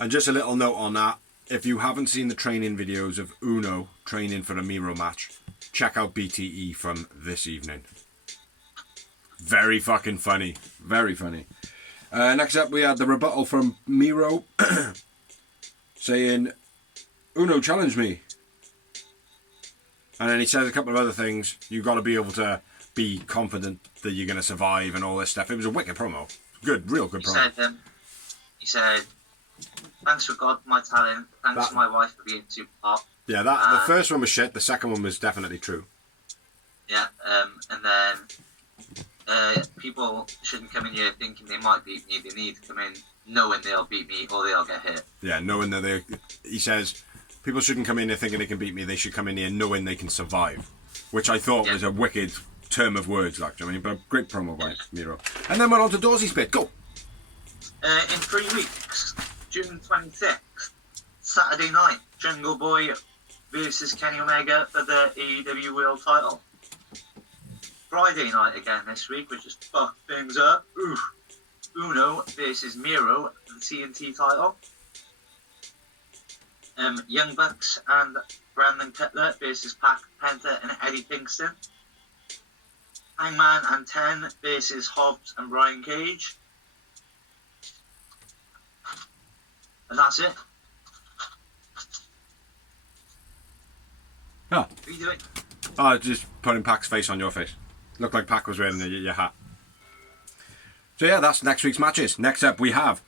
And just a little note on that. If you haven't seen the training videos of Uno training for a Miro match, check out BTE from this evening. Very fucking funny. Very funny. Next up, we had the rebuttal from Miro saying, Uno challenged me. And then he says a couple of other things. You've got to be able to be confident that you're going to survive and all this stuff. It was a wicked promo. Good, real good promo. He said, thanks for God for my talent. Thanks to my wife for being super hot. Yeah, the first one was shit. The second one was definitely true. Yeah, and then people shouldn't come in here thinking they might beat me. They need to come in knowing they'll beat me or they'll get hit. Yeah, knowing that he says, people shouldn't come in here thinking they can beat me. They should come in here knowing they can survive. Which I thought was a wicked term of words, like, I mean, but great promo by Miro. And then went on to Dawsey's bit. Go! In 3 weeks, June 26th, Saturday night, Jungle Boy versus Kenny Omega for the AEW World title. Friday night again this week, which just fucked things up. Uno versus Miro for the TNT title. Young Bucks and Brandon Cutler versus Pac Penta and Eddie Kingston. Hangman and 10 versus Hobbs and Brian Cage. And that's it. Oh. What are you doing? Oh, just putting Pac's face on your face. Looked like Pac was wearing your hat. So yeah, that's next week's matches. Next up we have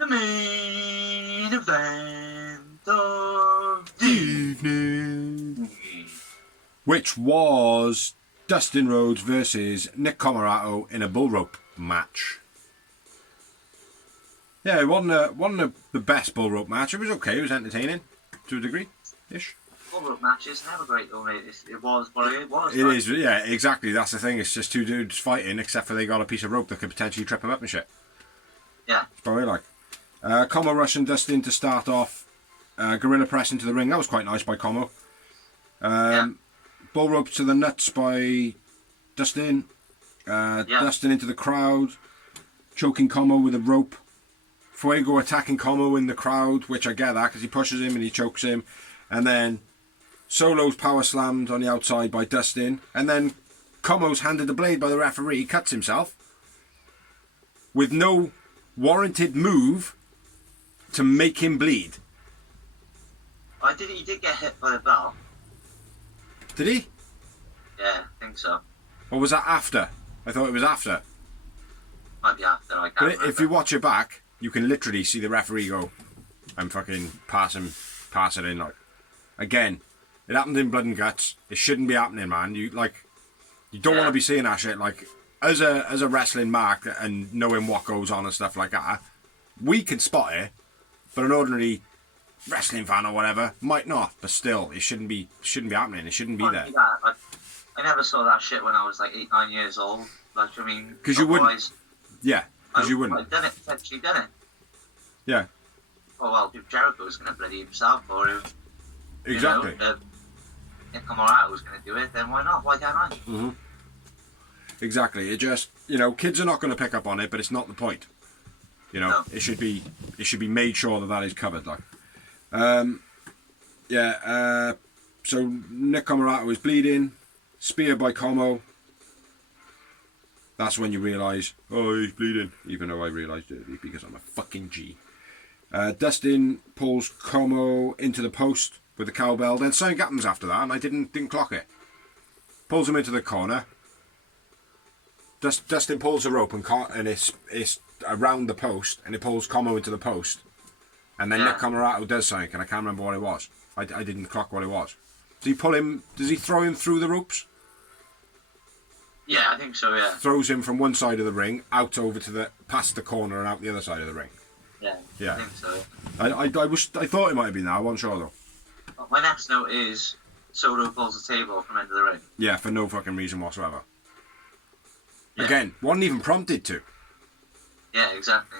The main event of the evening. Which was Dustin Rhodes versus Nick Comoroto in a bull rope match. Yeah, it wasn't the best bull rope match. It was okay. It was entertaining to a degree-ish. Bull rope matches never great though, mate. It was what it was. It is, yeah, exactly. That's the thing. It's just 2 dudes fighting, except for they got a piece of rope that could potentially trip them up and shit. Yeah. It's probably like. Como rushing Dustin to start off. Gorilla press into the ring. That was quite nice by Como. Bull rope to the nuts by Dustin. Dustin into the crowd. Choking Como with a rope. Fuego attacking Como in the crowd, which I get that because he pushes him and he chokes him. And then Solo's power slammed on the outside by Dustin. And then Como's handed the blade by the referee, cuts himself. With no warranted move to make him bleed. He did get hit by the bell. Did he? Yeah, I think so. Or was that after? I thought it was after. Might be after, I can't But remember. if you watch it back, you can literally see the referee go, I'm fucking pass it in. Like, again, it happened in Blood and Guts. It shouldn't be happening, man. You don't want to be seeing that shit. Like, as a wrestling mark and knowing what goes on and stuff like that, we can spot it, but an ordinary wrestling fan or whatever might not, but still, it shouldn't be happening. It shouldn't be there. Like, I never saw that shit when I was like 8, 9 years old. Like, I mean, because you wouldn't. Yeah, because you wouldn't. I've done it, potentially done it. Yeah. Oh well, if Jericho was going to bloody himself for him. Exactly. If Camarato was going to do it, then why not? Why can't I? Mm-hmm. Exactly. It just, kids are not going to pick up on it, but it's not the point. No. It should be made sure that is covered. Like, so Nick Camarato is bleeding, spear by Como. That's when you realise, oh, he's bleeding. Even though I realised it because I'm a fucking G. Dustin pulls Como into the post with the cowbell. Then something happens after that, and I didn't clock it. Pulls him into the corner. Dustin pulls the rope and it's around the post, and it pulls Como into the post. And then Nick Camarato does something, and I can't remember what it was. I didn't clock what it was. Does he throw him through the ropes? Yeah, I think so, yeah. Throws him from one side of the ring, out over to past the corner and out the other side of the ring. Yeah. I think so. I thought it might have been that, I wasn't sure though. My next note is Soto pulls the table from end of the ring. Yeah, for no fucking reason whatsoever. Yeah. Again, wasn't even prompted to. Yeah, exactly.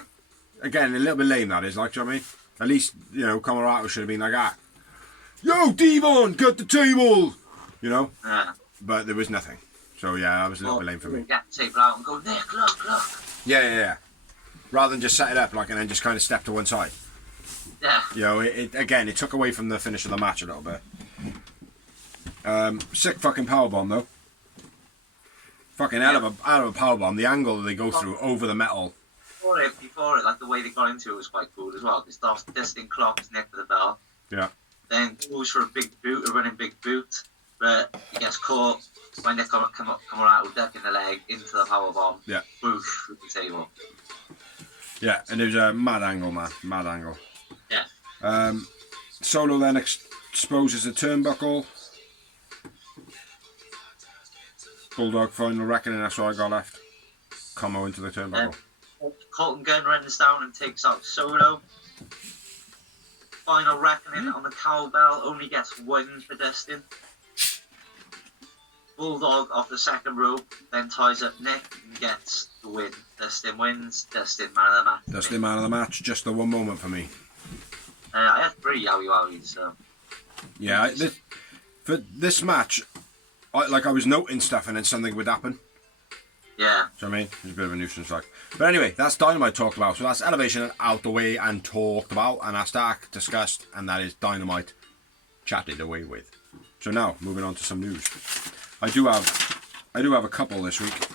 Again, a little bit lame that is, like, do you know what I mean? At least, Camarato should have been like, yo, Devon, get the table! Yeah. But there was nothing. So, yeah, that was a little bit lame for me. Get the table out and go, Nick, look. Yeah. Rather than just set it up, like, and then just kind of step to one side. Yeah. It took away from the finish of the match a little bit. Sick fucking powerbomb, though. Fucking hell of a powerbomb. The angle that they go through over the metal. Before it, like the way they got into it was quite cool as well. Because Dustin clocks Nick with the bell. Yeah. Then goes for a running big boot, but he gets caught when Nick come out ducking the leg into the powerbomb. Yeah. Boosh with the table. Yeah, and it was a mad angle, man. Mad angle. Yeah. Solo then exposes the turnbuckle. Bulldog final reckoning, that's what I got left. Como into the turnbuckle. Colton Gunn runs down and takes out Solo. Final reckoning on the cowbell, only gets one for Dustin. Bulldog off the second rope, then ties up Nick and gets the win. Dustin wins. Dustin man of the match. Dustin man of the match, just the one moment for me. I had 3 yowie wowies, so. Yeah, for this match, I was noting stuff and then something would happen. Yeah. Do you know what I mean? It's a bit of a nuisance, like. But anyway, that's Dynamite talked about. So that's Elevation out the way and talked about, and that's Dark discussed, and that is Dynamite chatted away with. So now, moving on to some news. I do have a couple this week.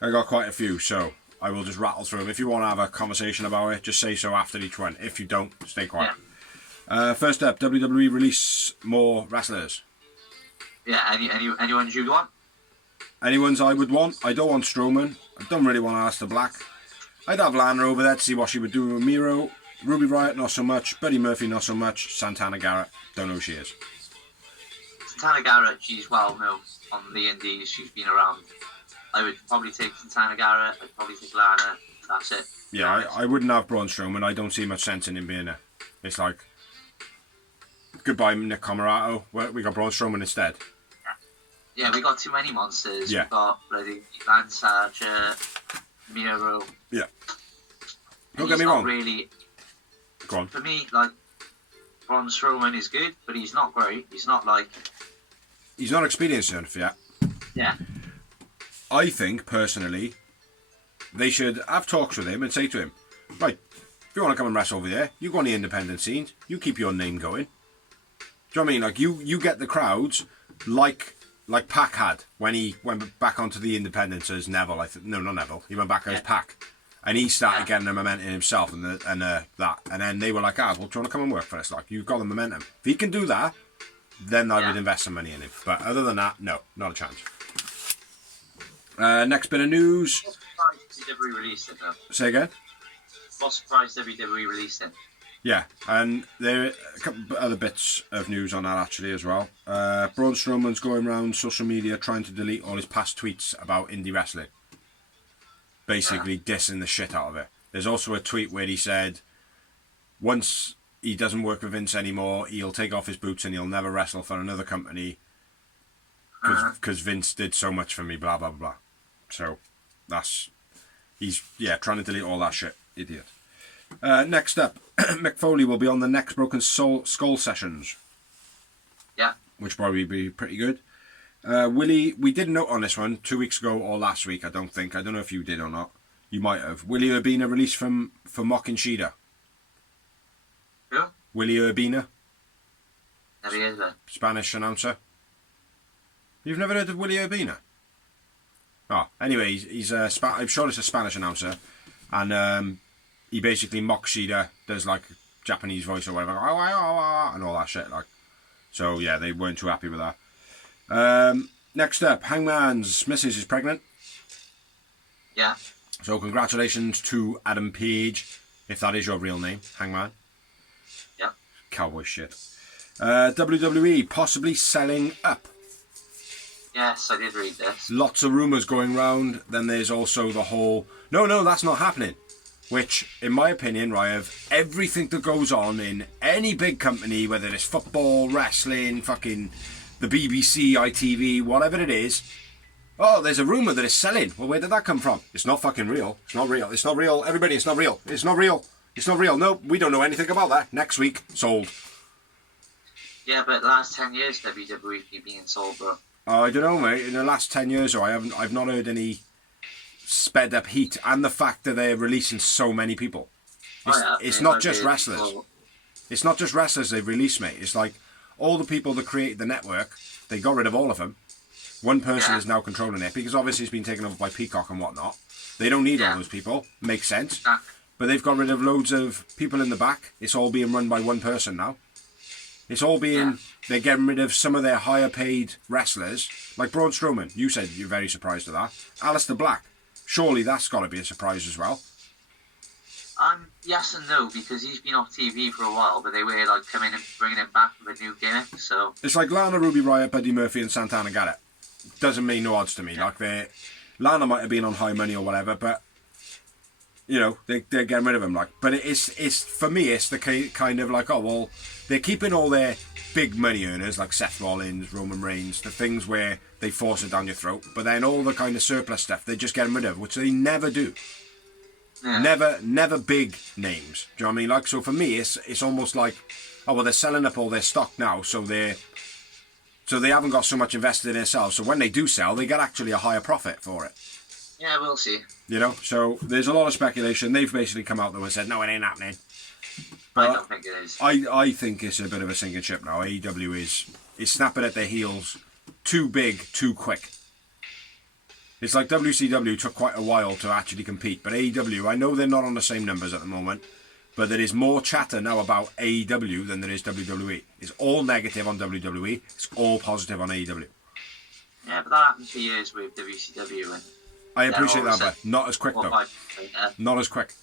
I got quite a few, so I will just rattle through them. If you want to have a conversation about it, just say so after each one. If you don't, stay quiet. Yeah. First up, WWE release more wrestlers. Yeah, anyone you want? Anyone's I would want. I don't want Strowman. I don't really want Aleister Black. I'd have Lana over there to see what she would do with Miro. Ruby Riott, not so much. Buddy Murphy, not so much. Santana Garrett, don't know who she is. Santana Garrett, she's well known on the indies. She's been around. I would probably take Santana Garrett. I'd probably take Lana. That's it. Yeah, I wouldn't have Braun Strowman. I don't see much sense in him being there. It's like, goodbye Nick Camarato. We got Braun Strowman instead. Yeah, we got too many monsters. Yeah. We got bloody Lance Archer, Miro. Yeah. Don't get me wrong. Really, go on. For me, like, Braun Strowman is good, but he's not great. He's not like... He's not experienced enough yet. Yeah. I think, personally, they should have talks with him and say to him, right, if you want to come and wrestle over there, you go on the independent scenes, you keep your name going. Do you know what I mean? Like, you get the crowds like Pac had when he went back onto the independents as Neville. No, not Neville. He went back as Pac. And he started getting the momentum himself and that. And then they were like, well, do you want to come and work for us? Like, you've got the momentum. If he can do that, then I would invest some money in him. But other than that, no, not a chance. Next bit of news. What surprise WWE released it, though? Say again? What surprise WWE released it? Yeah, and there are a couple of other bits of news on that actually as well. Braun Strowman's going around social media trying to delete all his past tweets about indie wrestling. Basically dissing the shit out of it. There's also a tweet where he said, once he doesn't work with Vince anymore. He'll take off his boots and he'll never wrestle for another company because Vince did so much for me, blah, blah, blah. So, he's trying to delete all that shit. Idiot. Next up, Mick Foley will be on the next Broken Skull sessions. Yeah. Which probably be pretty good. Willie, we did note on this one 2 weeks ago or last week, I don't think. I don't know if you did or not. You might have. Willie Urbina released for Mocking Shida. Who? Willie Urbina. Never heard of it. Spanish announcer. You've never heard of Willie Urbina? Oh, anyway, he's I'm sure it's a Spanish announcer. And he basically mocks Shida, does like Japanese voice or whatever, and all that shit. Like, so yeah, they weren't too happy with that. Next up, Hangman's missus is pregnant. Yeah. So congratulations to Adam Page, if that is your real name, Hangman. Yeah. Cowboy shit. WWE possibly selling up. Yes, I did read this. Lots of rumours going round. Then there's also the whole, no, that's not happening. Which, in my opinion, right, of everything that goes on in any big company, whether it's football, wrestling, fucking the BBC, ITV, whatever it is, oh, there's a rumour that it's selling. Well, where did that come from? It's not fucking real. It's not real. It's not real. Everybody, it's not real. It's not real. It's not real. No, we don't know anything about that. Next week, sold. Yeah, but the last 10 years WWE being sold, bro. I don't know, mate. In the last 10 years, I've not heard any sped up heat, and the fact that they're releasing so many people. It's not just wrestlers. It's not just wrestlers they've released, mate. It's like all the people that created the network, they got rid of all of them. One person is now controlling it because obviously it's been taken over by Peacock and whatnot. They don't need all those people. Makes sense. But they've got rid of loads of people in the back. It's all being run by one person now. It's all being... They're getting rid of some of their higher paid wrestlers. Like Braun Strowman. You said you're very surprised at that. Aleister Black. Surely that's got to be a surprise as well. Yes and no, because he's been off TV for a while, but they were like coming and bringing him back with a new gimmick, so... It's like Lana, Ruby Riott, Buddy Murphy and Santana Garrett. Doesn't mean no odds to me. Like, Lana might have been on high money or whatever, but... You know, they're getting rid of him, like. But it's for me, it's the kind of like, oh, well, they're keeping all their big money earners, like Seth Rollins, Roman Reigns, the things where they force it down your throat. But then all the kind of surplus stuff, they're just getting rid of, which they never do. Yeah. Never big names. Do you know what I mean? Like, so for me, it's almost like, oh, well, they're selling up all their stock now, so they haven't got so much invested in themselves. So when they do sell, they get actually a higher profit for it. Yeah, we'll see. You know, so there's a lot of speculation. They've basically come out there and said, no, it ain't happening. But I don't think it is. I think it's a bit of a sinking ship now. AEW is snapping at their heels too big, too quick. It's like WCW took quite a while to actually compete. But AEW, I know they're not on the same numbers at the moment, but there is more chatter now about AEW than there is WWE. It's all negative on WWE. It's all positive on AEW. Yeah, but that happened for years with WCW and... I appreciate that, but not as quick, though. Not as quick.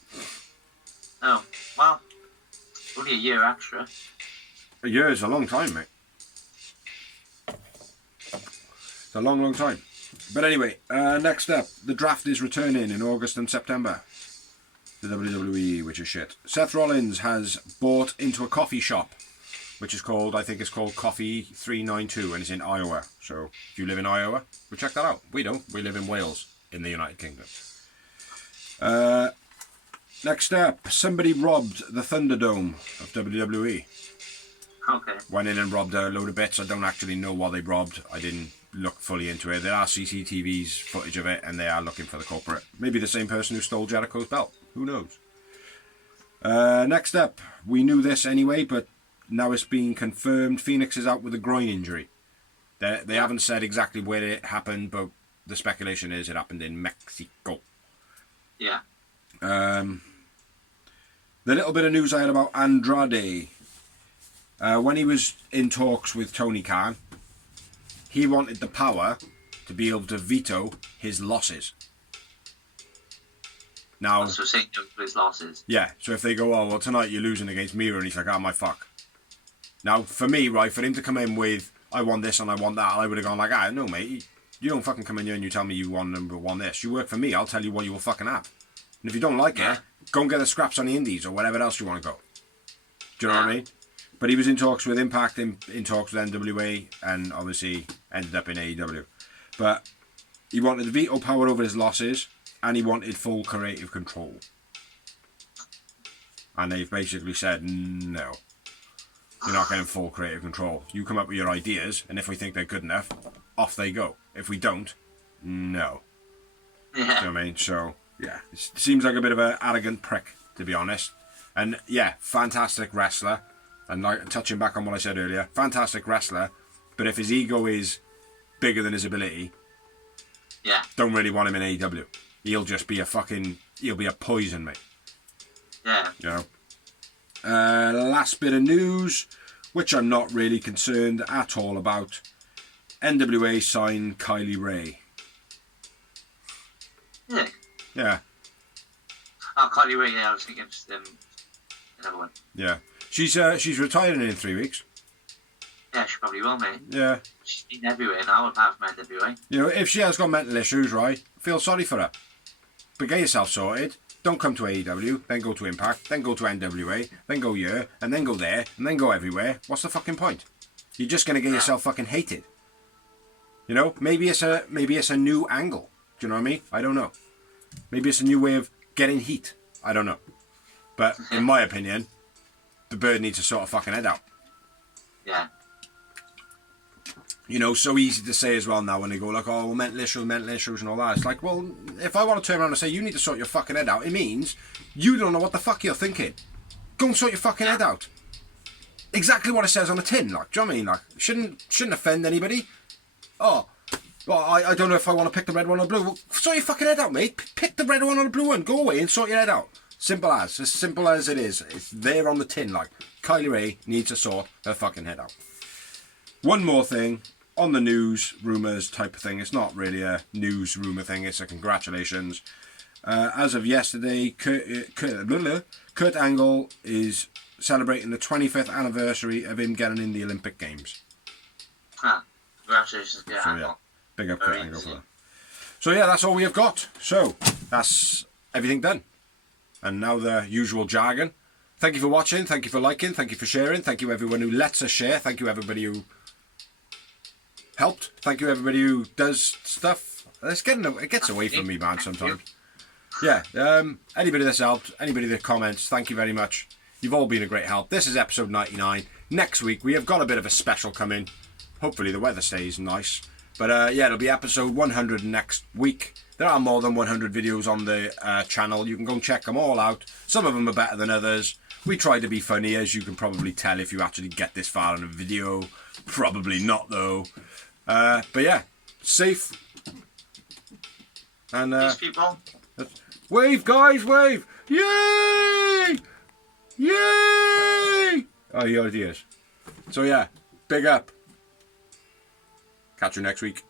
Oh, well, only a year extra. A year is a long time, mate. It's a long, long time. But anyway, next up, the draft is returning in August and September. The WWE, which is shit. Seth Rollins has bought into a coffee shop, which is called, I think it's called Coffee 392, and it's in Iowa. So, if you live in Iowa, well, check that out. We don't. We live in Wales. In the United Kingdom. Next up, somebody robbed the Thunderdome of WWE. Okay. Went in and robbed a load of bits. I don't actually know what they robbed. I didn't look fully into it. There are CCTV's footage of it, and they are looking for the culprit. Maybe the same person who stole Jericho's belt. Who knows? Next up, we knew this anyway, but now it's been confirmed. Phoenix is out with a groin injury. They haven't said exactly where it happened, but the speculation is it happened in Mexico. Yeah. The little bit of news I had about Andrade. When he was in talks with Tony Khan, he wanted the power to be able to veto his losses. Now, so saying no to his losses. Yeah, so if they go, oh, well, tonight you're losing against Mira, and he's like, oh, my fuck. Now, for me, right, for him to come in with, I want this and I want that, I would have gone like, no, mate, you don't fucking come in here and you tell me you want this. You work for me, I'll tell you what you will fucking have. And if you don't like it, go and get the scraps on the indies or whatever else you want to go. Do you know what I mean? But he was in talks with Impact, in talks with NWA, and obviously ended up in AEW. But he wanted the veto power over his losses, and he wanted full creative control. And they've basically said, no, you're not getting full creative control. You come up with your ideas, and if we think they're good enough, off they go. If we don't, no. Yeah. Do you know what I mean? So, yeah, it seems like a bit of an arrogant prick, to be honest. And, yeah, fantastic wrestler. And like, touching back on what I said earlier, fantastic wrestler. But if his ego is bigger than his ability, yeah, don't really want him in AEW. He'll just be he'll be a poison, mate. Yeah. You know. Last bit of news, which I'm not really concerned at all about. NWA signed Kylie Ray. Yeah. Yeah. Oh, Kylie Ray, yeah, I was thinking just another one. Yeah. She's retiring in 3 weeks. Yeah, she probably will, mate. Yeah. She's been everywhere now, apart from NWA. You know, if she has got mental issues, right, feel sorry for her. But get yourself sorted. Don't come to AEW, then go to Impact, then go to NWA, then go here, and then go there, and then go everywhere. What's the fucking point? You're just going to get yourself fucking hated. You know, maybe it's a new angle. Do you know what I mean? I don't know. Maybe it's a new way of getting heat. I don't know. But in my opinion, the bird needs to sort of fucking head out. Yeah. You know, so easy to say as well now when they go like, oh, well, mental issues and all that. It's like, well, if I want to turn around and say you need to sort your fucking head out, it means you don't know what the fuck you're thinking. Go and sort your fucking head out. Exactly what it says on the tin, like, do you know what I mean? Like, shouldn't offend anybody. Oh, well, I don't know if I want to pick the red one or the blue. Well, sort your fucking head out, mate. Pick the red one or the blue one. Go away and sort your head out. Simple as it is. It's there on the tin, like, Kylie Ray needs to sort her fucking head out. One more thing. On the news, rumours type of thing. It's not really a news rumour thing. It's a congratulations. As of yesterday, Kurt Angle is celebrating the 25th anniversary of him getting in the Olympic Games. Ah, congratulations, Kurt Angle. Yeah, big up Kurt Angle for that. So yeah, that's all we have got. So that's everything done. And now the usual jargon. Thank you for watching. Thank you for liking. Thank you for sharing. Thank you everyone who lets us share. Thank you everybody who helped. Thank you everybody who does stuff. It gets away from me, man, sometimes. Yeah, anybody that's helped, anybody that comments, thank you very much. You've all been a great help. This is episode 99. Next week we have got a bit of a special coming. Hopefully the weather stays nice. But yeah, it'll be episode 100 next week. There are more than 100 videos on the channel. You can go and check them all out. Some of them are better than others. We try to be funny, as you can probably tell if you actually get this far in a video. Probably not, though. But yeah, safe. And Peace, people. wave, guys, wave! Yay! Yay! Oh, your ideas. So yeah, big up. Catch you next week.